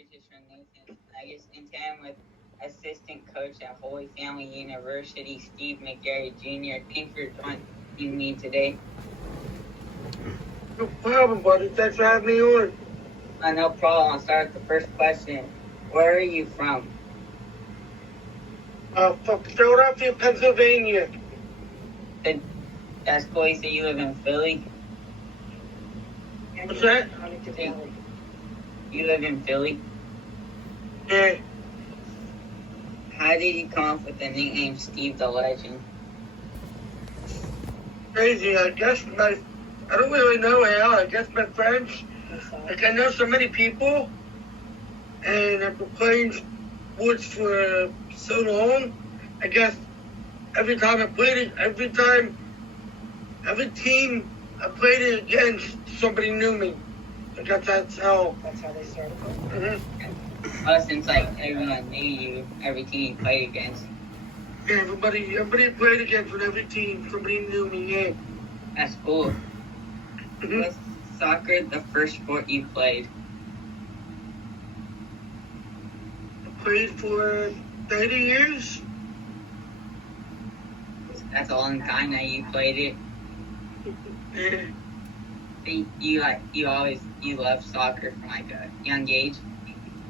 Bridges from Nathan Agus, and today I'm with assistant coach at Holy Family University, Steve McGarry Jr. Thanks for joining me today. No problem, buddy. Thanks for having me on. No problem. I'll start with the first question. Where are you from? From Philadelphia, Pennsylvania. That's cool. You say you live in Philly? What's that? You live in Philly? Yeah. How did you come up with the nickname Steve the Legend? Crazy. I don't really know how. I guess my friends, I know so many people, and I've been playing sports for so long. I guess every team I played it against, somebody knew me. I guess that's how they started. Mm-hmm. Since everyone knew you, every team you played against. Yeah, everybody I played against with every team, somebody knew me. Yeah. That's cool. Mm-hmm. Was soccer the first sport you played? I played for 30 years. That's a long time that you played it. Yeah. You love soccer from a young age.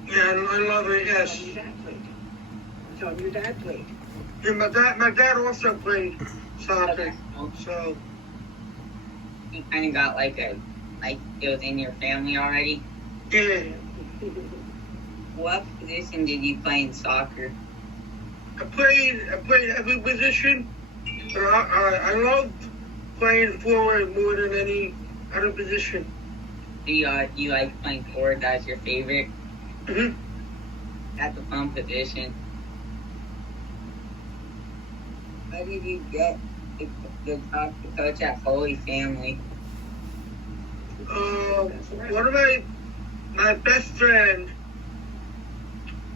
Yeah, I love it. Yes. Tell me your dad played. Yeah, my dad also played soccer, so You kind of got like it was in your family already. yeah. What position did you play in soccer? I played every position, but I loved playing forward more than any other position. Do you like playing forward? That's your favorite? Mm-hmm. That's a fun position. How did you get the top coach at Holy Family? One of my best friend,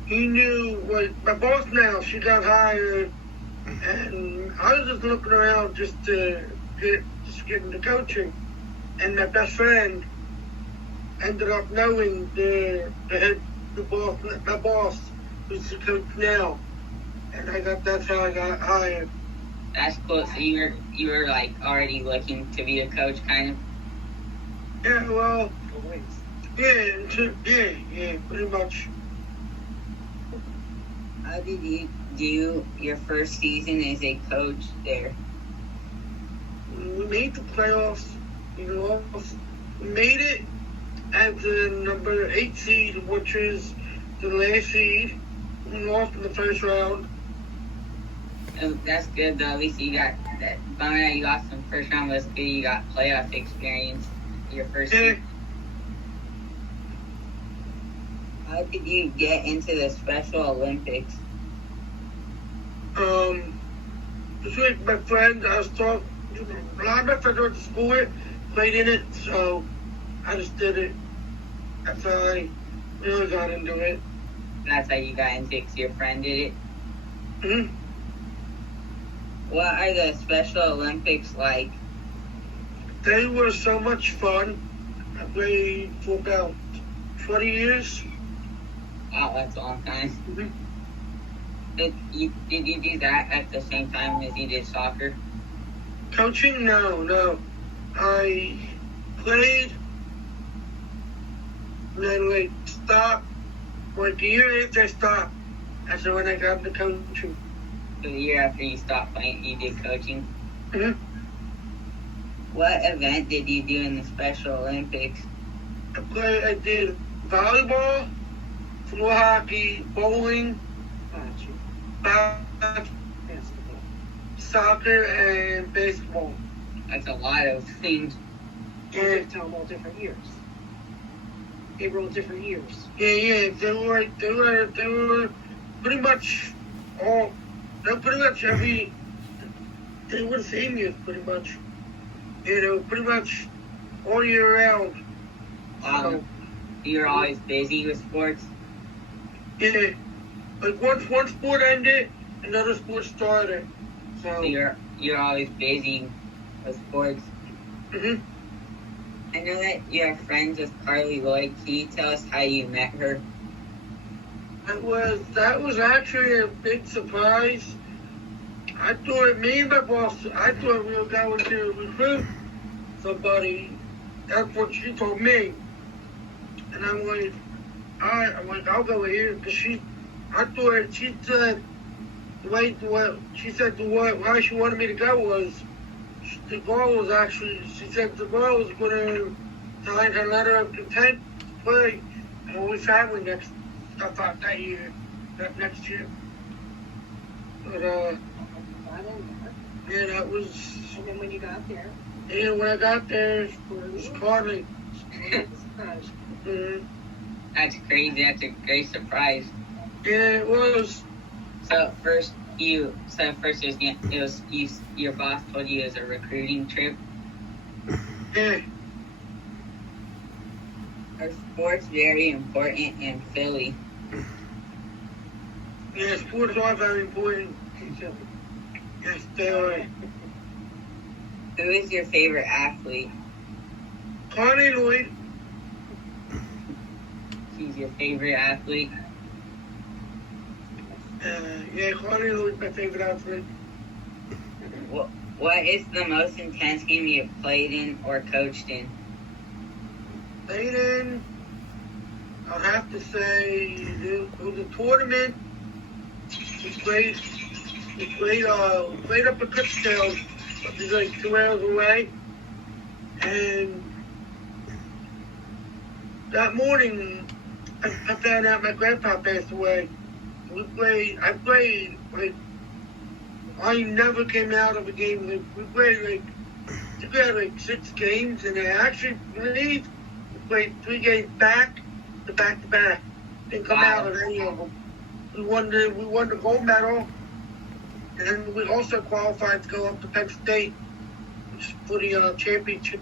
he knew my boss now. She got hired, and I was just looking around just to get into coaching, and my best friend ended up knowing my boss, who's the coach now, and that's how I got hired. That's cool. So you were like already looking to be a coach, kind of. Yeah, well, yeah, pretty much. How did you do your first season as a coach there? We made the playoffs. We made it as the number 8 seed, which is the last seed. We lost in the first round. That's good though. At least you got that. Bummer that you lost in the first round, but it's good you got playoff experience your first season. How did you get into the Special Olympics? This week my friend, I was talking, a lot of my friends went to school with, played in it, so I just did it. That's how I really got into it. That's how you got into it, because your friend did it? Mm-hmm. What are the Special Olympics like? They were so much fun. I played for about 20 years. Wow, that's a long time. Mm-hmm. Did you do that at the same time as you did soccer? Coaching? No. I played and then stopped. A year after I stopped, that's when I got into coaching. So the year after you stopped playing, you did coaching? Mm-hmm. What event did you do in the Special Olympics? I did volleyball, floor hockey, bowling, basketball, soccer, and baseball. That's a lot of things. Yeah. Tell them all different years. They were all different years. Yeah. They were pretty much all. They were pretty much They were the same years, pretty much. Pretty much all year round. You're always busy with sports? Yeah. Like once one sport ended, another sport started. So you're always busy with sports. Mm-hmm. I know that you're friends with Carly Lloyd. Can you tell us how you met her? That was actually a big surprise. I thought me and my boss, I thought we were going to recruit somebody. That's what she told me. And I'm like, all right, I'll go with you. Because I thought she said, why she wanted me to go was, the girl was actually, she said the girl was going to sign her letter of intent to play. And we family next year. But, yeah, that was. And then when you got there? And when I got there, it was Carly. Mm-hmm. That's crazy. That's a great surprise. Yeah, it was. So first it was your boss told you it was a recruiting trip. Yeah. Are sports very important in Philly? Yeah, sports are very important. Yes, they are. Who is your favorite athlete? Carly Lloyd. She's your favorite athlete? Yeah, Carly Lloyd, my favorite athlete. What is the most intense game you've played in or coached in? Played in, I'll have to say, it was a tournament. We played up at Clipsdale, which is like 2 hours away. And that morning, I found out my grandpa passed away. I never came out of a game. We played we had 6 games, and I actually believe we played 3 games back to back. Didn't come out of any of them. We won the gold medal, and we also qualified to go up to Penn State for the championship.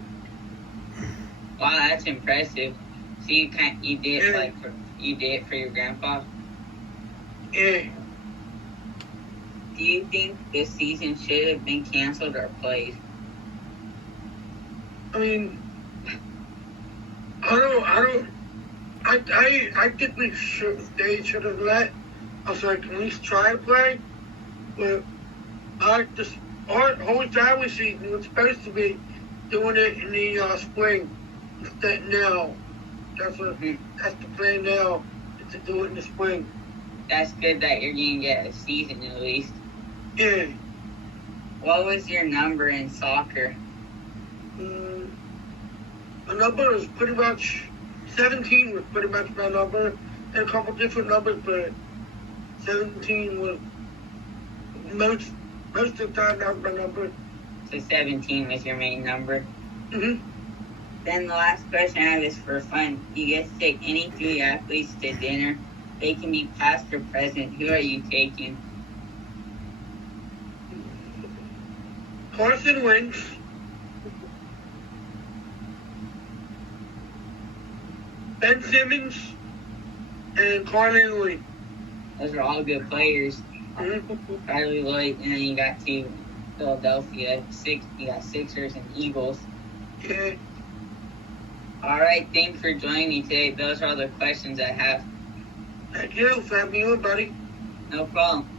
Wow, that's impressive. So you did it for your grandpa? Yeah. Do you think this season should have been canceled or played? I mean, I think they should have let us at least try to play. But our whole family season was supposed to be doing it in the spring. Instead now, that's the plan now, is to do it in the spring. That's good that you're going to get a season at least. Yeah. What was your number in soccer? My number was pretty much 17 was pretty much my number, and a couple different numbers, but 17 was most of the time that was my number. So 17 was your main number? Mm-hmm. Then the last question I have is for fun. You get to take any 3 athletes to dinner. They can be past or present. Who are you taking? Carson Wentz, Ben Simmons, and Carly Lloyd. Those are all good players. Mm-hmm. Carly Lloyd, and then you got 2 Philadelphia. You got Sixers and Eagles. Yeah. All right, thanks for joining me today. Those are all the questions I have. Thank you for having me on, buddy. No problem.